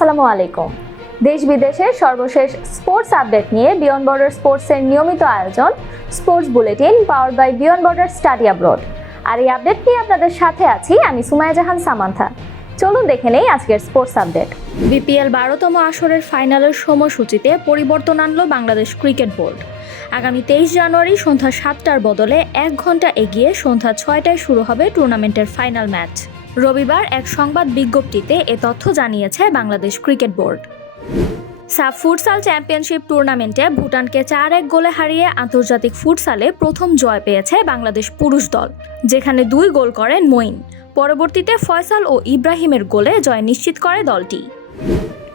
আসসালামু আলাইকুম। দেশ বিদেশের সর্বশেষ স্পোর্টস আপডেট নিয়ে বিয়ন্ড বর্ডার স্পোর্টসের নিয়মিত আয়োজন sports bulletin powered by beyond border study abroad. আর এই আপডেট নিয়ে আপনাদের সাথে আছি আমি সুমাইয়া জাহান সামান্থা। চলুন দেখে নেই আজকের স্পোর্টস আপডেট। বিপিএল 12তম আসরের ফাইনালের সময়সূচিতে পরিবর্তন আনলো বাংলাদেশ ক্রিকেট বোর্ড। আগামী 23 জানুয়ারি সন্ধ্যা 7টার বদলে 1 ঘন্টা এগিয়ে সন্ধ্যা 6টায় শুরু হবে টুর্নামেন্টের ফাইনাল ম্যাচ। রবিবার এক সংবাদ বিজ্ঞপ্তিতে এ তথ্য জানিয়েছে বাংলাদেশ ক্রিকেট বোর্ড। সাফ ফুটসাল চ্যাম্পিয়নশিপ টুর্নামেন্টে ভুটানকে 4-1 গোলে হারিয়ে আন্তর্জাতিক ফুটসালে প্রথম জয় পেয়েছে বাংলাদেশ পুরুষ দল, যেখানে 2 গোল করেন মঈন। পরবর্তীতে ফয়সাল ও ইব্রাহিমের গোলে জয় নিশ্চিত করে দলটি।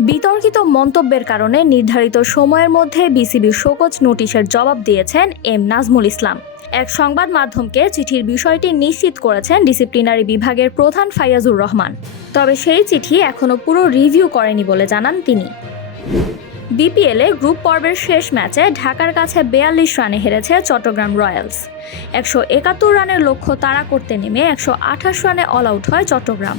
বিতর্কিত মন্তব্যের কারণে নির্ধারিত সময়ের মধ্যে বিসিবির শোকজ নোটিশের জবাব দিয়েছেন এম নাজমুল ইসলাম। এক সংবাদ মাধ্যমকে চিঠির বিষয়টি নিশ্চিত করেছেন ডিসিপ্লিনারি বিভাগের প্রধান ফাইয়াজুর রহমান। তবে সেই চিঠি এখনও পুরো রিভিউ করেনি বলে জানান তিনি। বিপিএলে গ্রুপ পর্বের শেষ ম্যাচে ঢাকার কাছে 42 রানে হেরেছে চট্টগ্রাম রয়্যালস। 171 রানের লক্ষ্য তাড়া করতে নেমে 128 রানে অল আউট হয় চট্টগ্রাম।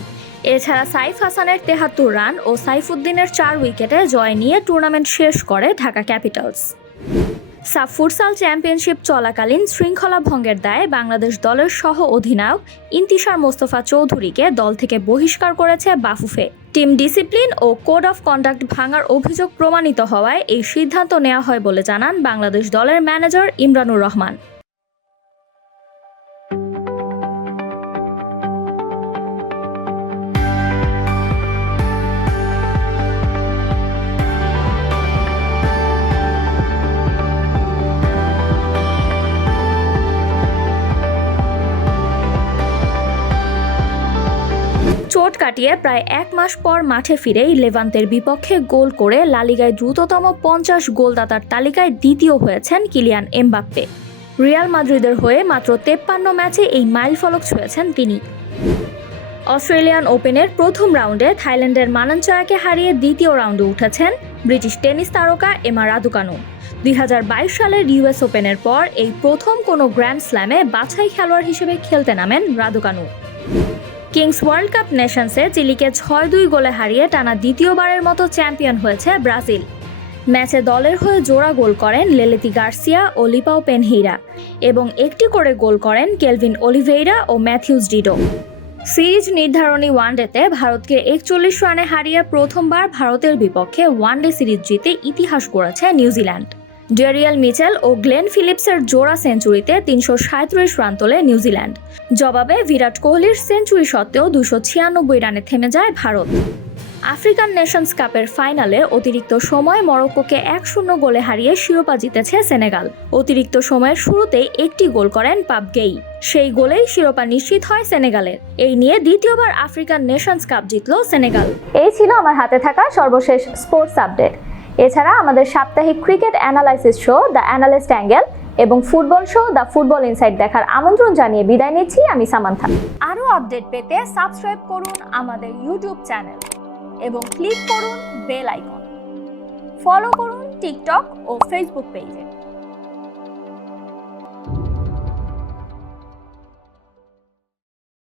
এছাড়া সাইফ হাসানের 73 রান ও সাইফুদ্দিনের 4 উইকেটে জয় নিয়ে টুর্নামেন্ট শেষ করে ঢাকা ক্যাপিটালস। সাফ ফুটসাল চ্যাম্পিয়নশিপ চলাকালীন শৃঙ্খলা ভঙ্গের দায়ে বাংলাদেশ দলের সহ অধিনায়ক ইন্তিশার মোস্তফা চৌধুরীকে দল থেকে বহিষ্কার করেছে বাফুফে। টিম ডিসিপ্লিন ও কোড অফ কন্ডাক্ট ভাঙার অভিযোগ প্রমাণিত হওয়ায় এই সিদ্ধান্ত নেওয়া হয় বলে জানান বাংলাদেশ দলের ম্যানেজার ইমরানুর রহমান। চোট কাটিয়ে প্রায় 1 মাস পর মাঠে ফিরেই লেভান্তের বিপক্ষে গোল করে লা লিগায় দ্রুততম 50 গোলদাতার তালিকায় দ্বিতীয় হয়েছেন কিলিয়ান এমবাপ্পে। রিয়াল মাদ্রিদের হয়ে মাত্র 53 ম্যাচে এই মাইলফলক ছুঁয়েছেন তিনি। অস্ট্রেলিয়ান ওপেনের প্রথম রাউন্ডে থাইল্যান্ডের মানাঞ্চয়াকে হারিয়ে দ্বিতীয় রাউন্ডে উঠেছেন ব্রিটিশ টেনিস তারকা এমা রাদুকানু। 2022 সালের ইউএস ওপেনের পর এই প্রথম কোনো গ্র্যান্ড স্ল্যামে বাছাই খেলোয়াড় হিসেবে খেলতে নামেন রাদুকানু। কিংস ওয়ার্ল্ড কাপ নেশনসে চিলিকে 6-2 গোলে হারিয়ে টানা দ্বিতীয়বারের মতো চ্যাম্পিয়ন হয়েছে ব্রাজিল। ম্যাচে দলের হয়ে জোড়া গোল করেন লেলেতি গার্সিয়া ও লিপাও পেনহেইরা এবং একটি করে গোল করেন কেলভিন অলিভেইরা ও ম্যাথিউস ডিডো। সিরিজ নির্ধারণী ওয়ানডেতে ভারতকে 41 রানে হারিয়ে প্রথমবার ভারতের বিপক্ষে ওয়ানডে সিরিজ জিতে ইতিহাস গড়েছে নিউজিল্যান্ড। ডেরিয়াল মিচেল ও গ্লেন ফিলিপসের জোড়া সেঞ্চুরিতে 337 রান তোলে নিউজিল্যান্ড। জবাবে বিরাট কোহলির সেঞ্চুরি সত্ত্বেও 296 রানে থেমে যায় ভারত। আফ্রিকান নেশনস কাপের ফাইনালে অতিরিক্ত সময় মরক্কোকে 1-0 গোলে হারিয়ে শিরোপা জিতেছে সেনেগাল। অতিরিক্ত সময়ের শুরুতেই একটি গোল করেন পাপ গেই। সেই গোলেই শিরোপা নিশ্চিত হয় সেনেগালের। এই নিয়ে দ্বিতীয়বার আফ্রিকান নেশনস কাপ জিতল সেনেগাল। এই ছিল আমার হাতে থাকা সর্বশেষ স্পোর্টস আপডেট। এছাড়া আমাদের সাপ্তাহিক cricket analysis show the analyst angle এবং football show the football insight দেখার আমন্ত্রণ জানিয়ে বিদায় নিচ্ছি আমি সামান্থা। আরও আপডেট পেতে সাবস্ক্রাইব করুন আমাদের ইউটিউব চ্যানেল এবং ক্লিক করুন বেল আইকন। ফলো করুন টিকটক ও ফেসবুক পেজে।